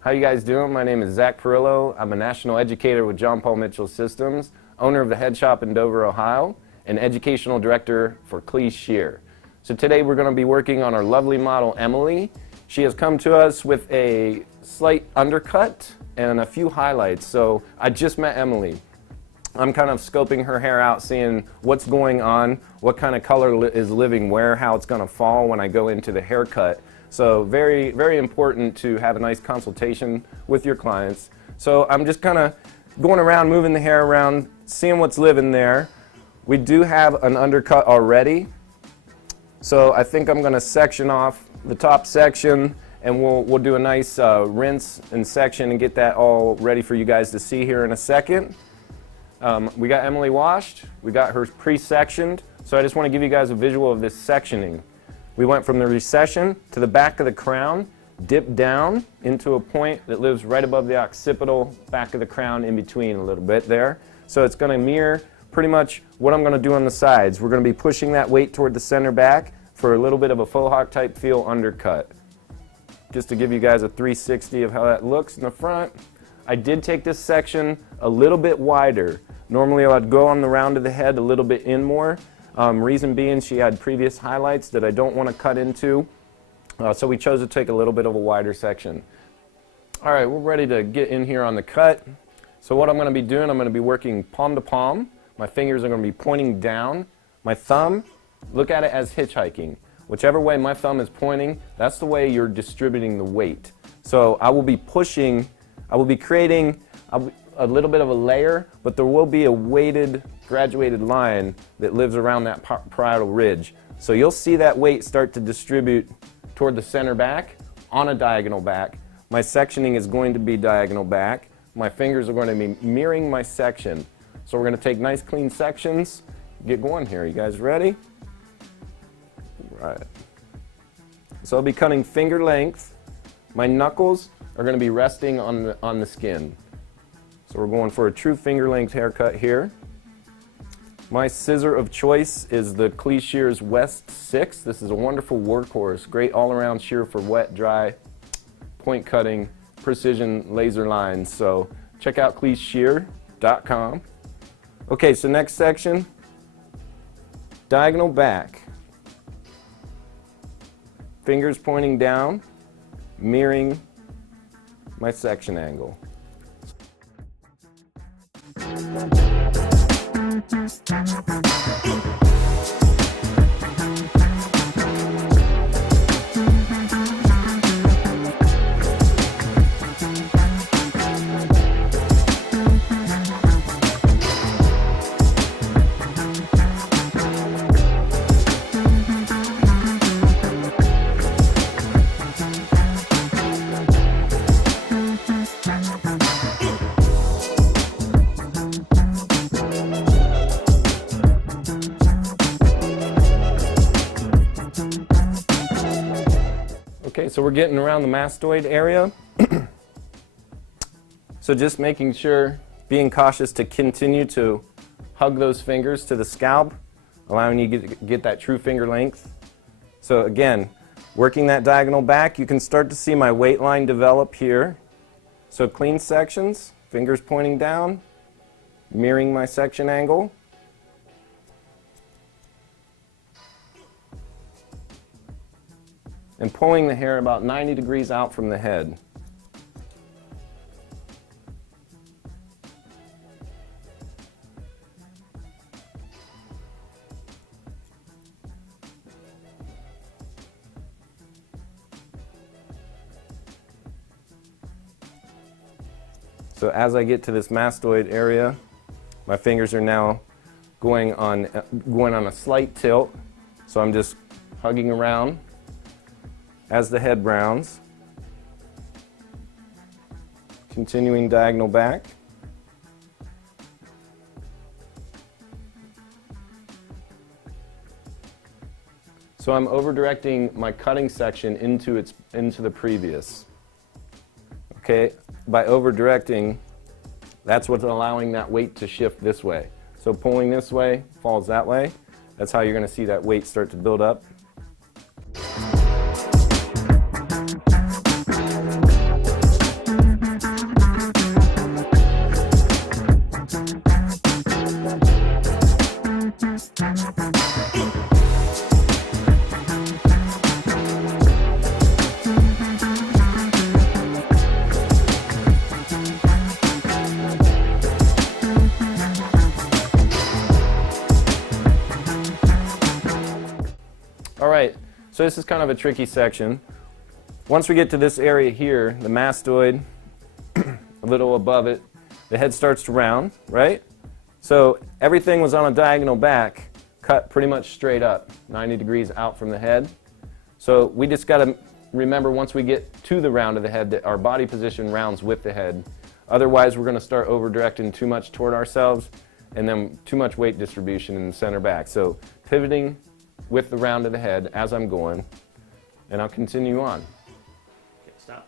How you guys doing? My name is Zach Perillo. I'm a national educator with John Paul Mitchell Systems, owner of the Head Shop in Dover, Ohio, and educational director for Cleese Shear. So today we're going to be working on our lovely model, Emily. She has come to us with a slight undercut and a few highlights. So I just met Emily. I'm kind of scoping her hair out, seeing what's going on, what kind of color is living where, how it's going to fall when I go into the haircut. So very, very important to have a nice consultation with your clients. So I'm just kind of going around, moving the hair around, seeing what's living there. We do have an undercut already. So I think I'm going to section off the top section, and we'll do a nice rinse and section and get that all ready for you guys to see here in a second. We got Emily washed, we got her pre-sectioned, so I just want to give you guys a visual of this sectioning. We went from the recession to the back of the crown, dipped down into a point that lives right above the occipital, back of the crown in between a little bit there. So it's going to mirror pretty much what I'm going to do on the sides. We're going to be pushing that weight toward the center back for a little bit of a faux hawk type feel undercut. Just to give you guys a 360 of how that looks in the front. I did take this section a little bit wider. Normally I'd go on the round of the head a little bit in more. Reason being, she had previous highlights that I don't want to cut into. So we chose to take a little bit of a wider section. All right, we're ready to get in here on the cut. So what I'm going to be doing, I'm going to be working palm to palm. My fingers are going to be pointing down. My thumb, look at it as hitchhiking. Whichever way my thumb is pointing, that's the way you're distributing the weight. So I will be pushing, I will be creating a little bit of a layer, but there will be a weighted, graduated line that lives around that parietal ridge. So you'll see that weight start to distribute toward the center back on a diagonal back. My sectioning is going to be diagonal back. My fingers are going to be mirroring my section. So we're going to take nice clean sections, get going here. You guys ready? Right. So I'll be cutting finger length. My knuckles are going to be resting on the skin. So we're going for a true finger length haircut here. My scissor of choice is the Cleese Shears West 6. This is a wonderful workhorse, great all-around shear for wet, dry, point cutting, precision laser lines. So check out cleeseshear.com. Okay, so next section, diagonal back. Fingers pointing down, mirroring my section angle. Okay, so we're getting around the mastoid area. So just making sure, being cautious to continue to hug those fingers to the scalp, allowing you to get that true finger length. So again, working that diagonal back, you can start to see my weight line develop here. So clean sections, fingers pointing down, mirroring my section angle. And pulling the hair about 90 degrees out from the head. So as I get to this mastoid area, my fingers are now going on a slight tilt. So I'm just hugging around as the head rounds, continuing diagonal back. So I'm over-directing my cutting section into the previous. Okay, by over-directing, that's what's allowing that weight to shift this way. So pulling this way, falls that way. That's how you're going to see that weight start to build up. So this is kind of a tricky section. Once we get to this area here, the mastoid, a little above it, the head starts to round, right? So everything was on a diagonal back, cut pretty much straight up, 90 degrees out from the head. So we just got to remember once we get to the round of the head that our body position rounds with the head. Otherwise, we're going to start over-directing too much toward ourselves and then too much weight distribution in the center back. So pivoting with the round of the head as I'm going, and I'll continue on. Okay, stop.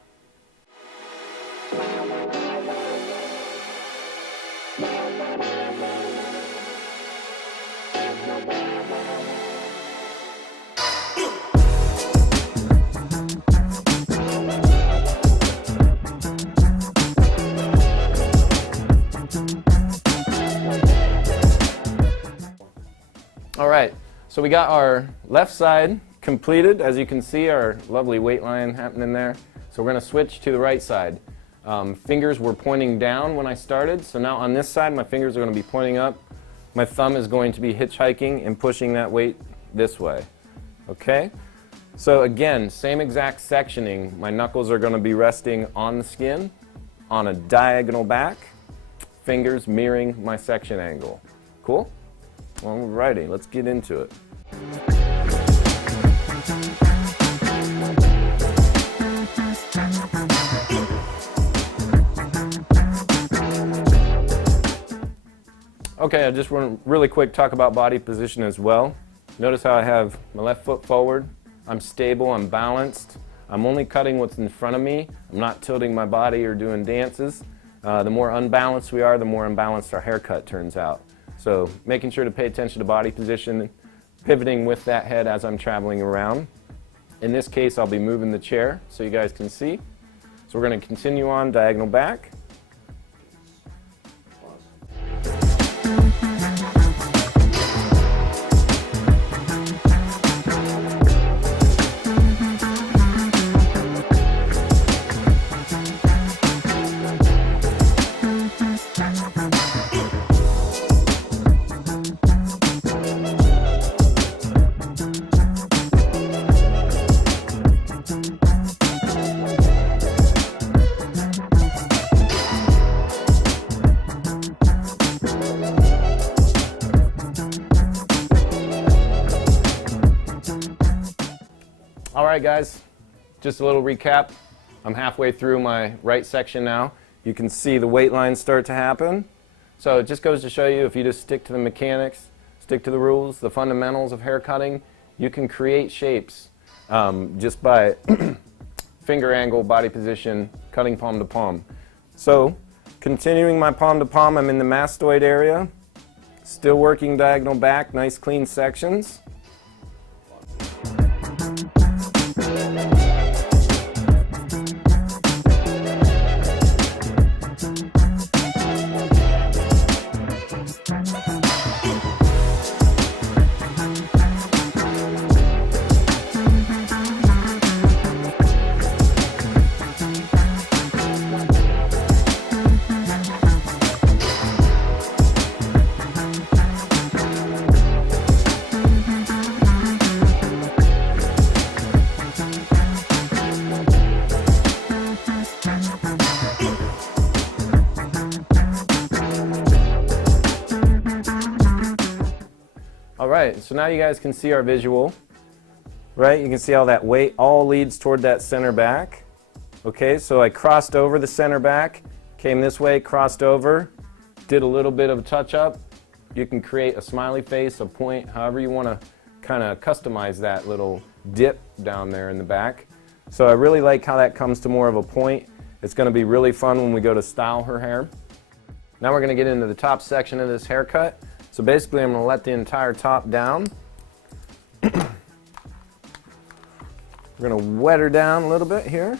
All right, so we got our left side completed. As you can see, our lovely weight line happening there. So we're going to switch to the right side. Fingers were pointing down when I started, so now on this side my fingers are going to be pointing up. My thumb is going to be hitchhiking and pushing that weight this way. Okay? So again, same exact sectioning. My knuckles are going to be resting on the skin, on a diagonal back, fingers mirroring my section angle. Cool? Alrighty, let's get into it. Okay, I just want to really quick talk about body position as well. Notice how I have my left foot forward. I'm stable, I'm balanced. I'm only cutting what's in front of me. I'm not tilting my body or doing dances. The more unbalanced we are, the more unbalanced our haircut turns out. So making sure to pay attention to body position, pivoting with that head as I'm traveling around. In this case, I'll be moving the chair so you guys can see. So we're going to continue on diagonal back. All right, guys, just a little recap. I'm halfway through my right section now. You can see the weight lines start to happen. So it just goes to show you if you just stick to the mechanics, stick to the rules, the fundamentals of hair cutting, you can create shapes just by finger angle, body position, cutting palm to palm. So continuing my palm to palm, I'm in the mastoid area, still working diagonal back, nice clean sections. Alright, so now you guys can see our visual, right? You can see how that weight all leads toward that center back. Okay, so I crossed over the center back, came this way, crossed over, did a little bit of a touch-up. You can create a smiley face, a point, however you want to kind of customize that little dip down there in the back. So I really like how that comes to more of a point. It's going to be really fun when we go to style her hair. Now we're going to get into the top section of this haircut. So basically I'm going to let the entire top down. We're going to wet her down a little bit here.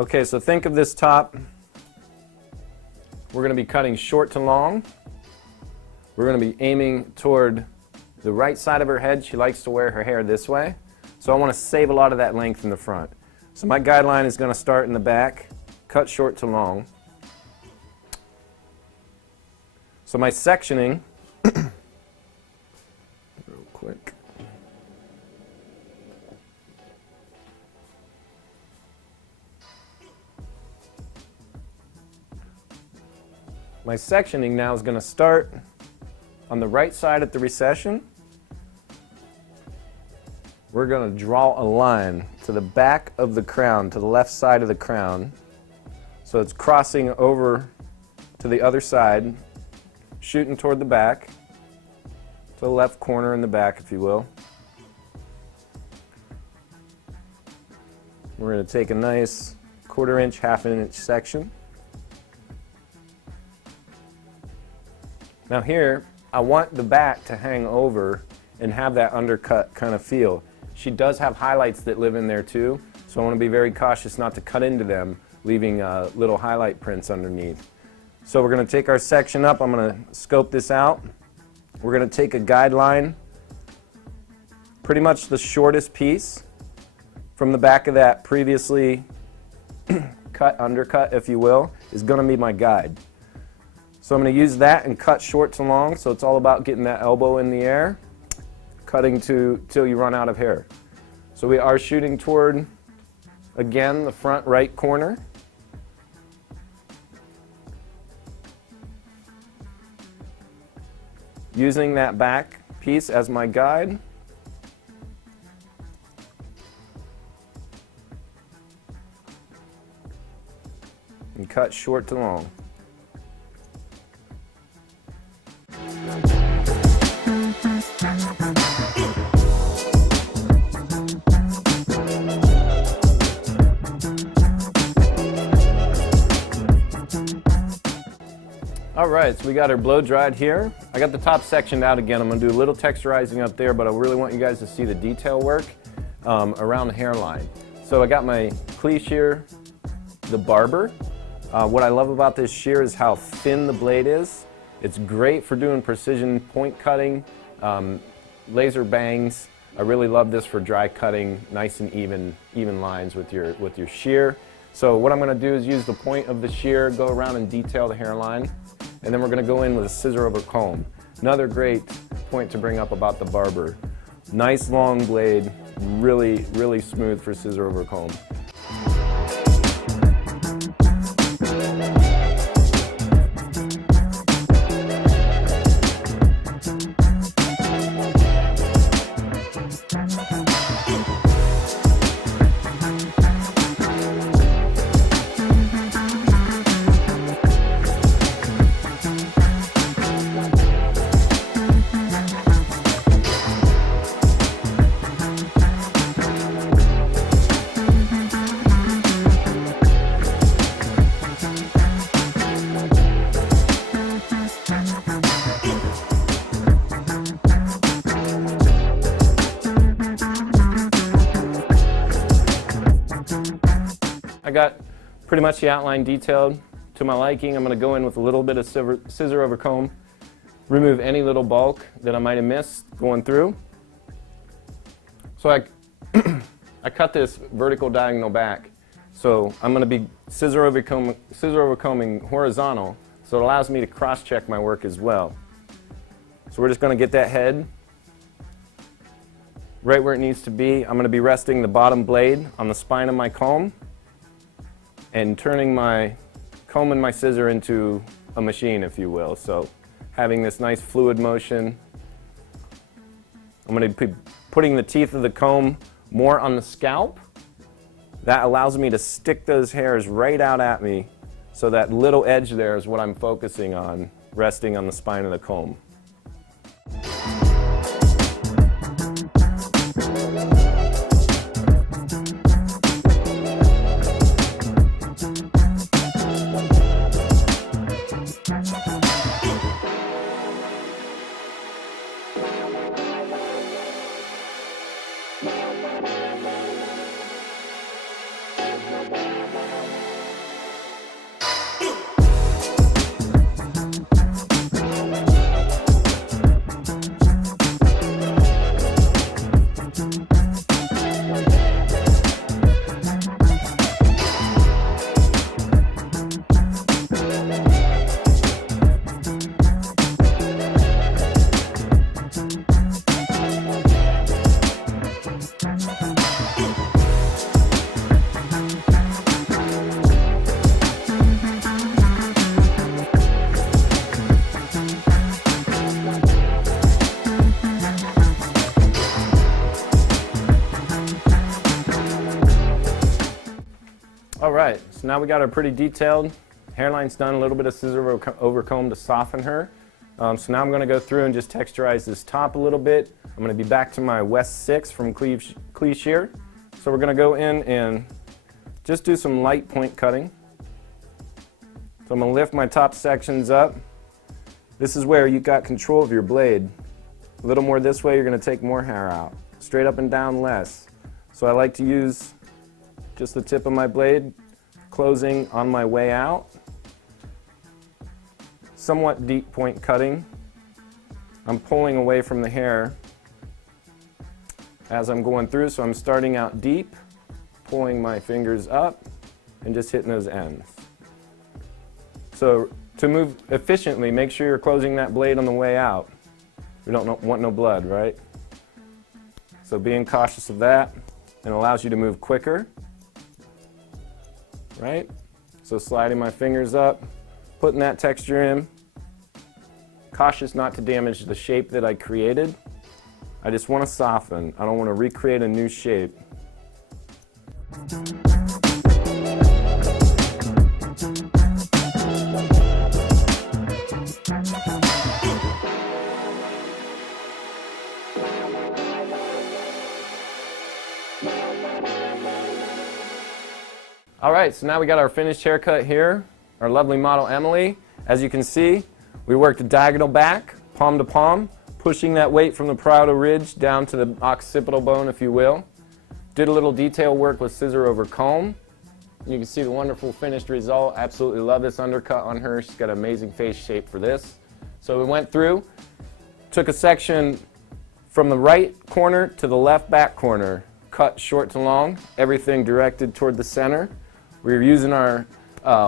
Okay, so think of this top. We're going to be cutting short to long. We're going to be aiming toward the right side of her head. She likes to wear her hair this way. So I want to save a lot of that length in the front. So my guideline is going to start in the back, cut short to long. So my sectioning, real quick. My sectioning now is going to start on the right side at the recession. We're going to draw a line to the back of the crown, to the left side of the crown. So it's crossing over to the other side, shooting toward the back, to the left corner in the back, if you will. We're going to take a nice 1/4 inch, 1/2 inch section. Now here, I want the back to hang over and have that undercut kind of feel. She does have highlights that live in there too, so I want to be very cautious not to cut into them, leaving little highlight prints underneath. So we're going to take our section up. I'm going to scope this out. We're going to take a guideline, pretty much the shortest piece from the back of that previously cut, undercut, if you will, is going to be my guide. So I'm going to use that and cut short to long, so it's all about getting that elbow in the air, cutting till you run out of hair. So we are shooting toward, again, the front right corner. Using that back piece as my guide. And cut short to long. All right, so we got our blow dried here. I got the top sectioned out again. I'm going to do a little texturizing up there, but I really want you guys to see the detail work around the hairline. So I got my Clee shear, the Barber. What I love about this shear is how thin the blade is. It's great for doing precision point cutting, laser bangs. I really love this for dry cutting, nice and even lines with your shear. So what I'm going to do is use the point of the shear, go around and detail the hairline, and then we're going to go in with a scissor over comb. Another great point to bring up about the Barber. Nice long blade, really, really smooth for scissor over comb. I got pretty much the outline detailed to my liking. I'm going to go in with a little bit of scissor over comb, remove any little bulk that I might have missed going through. So I cut this vertical diagonal back. So I'm going to be scissor over combing horizontal, so it allows me to cross-check my work as well. So we're just going to get that head right where it needs to be. I'm going to be resting the bottom blade on the spine of my comb and turning my comb and my scissor into a machine, if you will. So having this nice fluid motion. I'm going to be putting the teeth of the comb more on the scalp. That allows me to stick those hairs right out at me, so that little edge there is what I'm focusing on, resting on the spine of the comb. So now we got our pretty detailed hairline's done, a little bit of scissor over comb to soften her. So now I'm going to go through and just texturize this top a little bit. I'm going to be back to my West 6 from Clee Shear. So we're going to go in and just do some light point cutting. So I'm going to lift my top sections up. This is where you got control of your blade. A little more this way, you're going to take more hair out. Straight up and down less. So I like to use just the tip of my blade, closing on my way out. Somewhat deep point cutting. I'm pulling away from the hair as I'm going through, so I'm starting out deep, pulling my fingers up, and just hitting those ends. So to move efficiently, make sure you're closing that blade on the way out. We don't want no blood, right? So being cautious of that, and allows you to move quicker, right? So sliding my fingers up, putting that texture in, cautious not to damage the shape that I created. I just want to soften. I don't want to recreate a new shape. All right, so now we got our finished haircut here, our lovely model Emily. As you can see, we worked diagonal back, palm to palm, pushing that weight from the parietal ridge down to the occipital bone, if you will. Did a little detail work with scissor over comb. You can see the wonderful finished result. Absolutely love this undercut on her. She's got an amazing face shape for this. So we went through, took a section from the right corner to the left back corner, cut short to long, everything directed toward the center. We were using our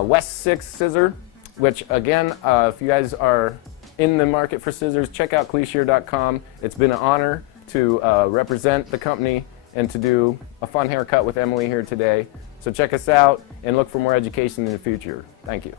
West 6 scissor, which again, if you guys are in the market for scissors, check out CleeShear.com. It's been an honor to represent the company and to do a fun haircut with Emily here today. So check us out and look for more education in the future. Thank you.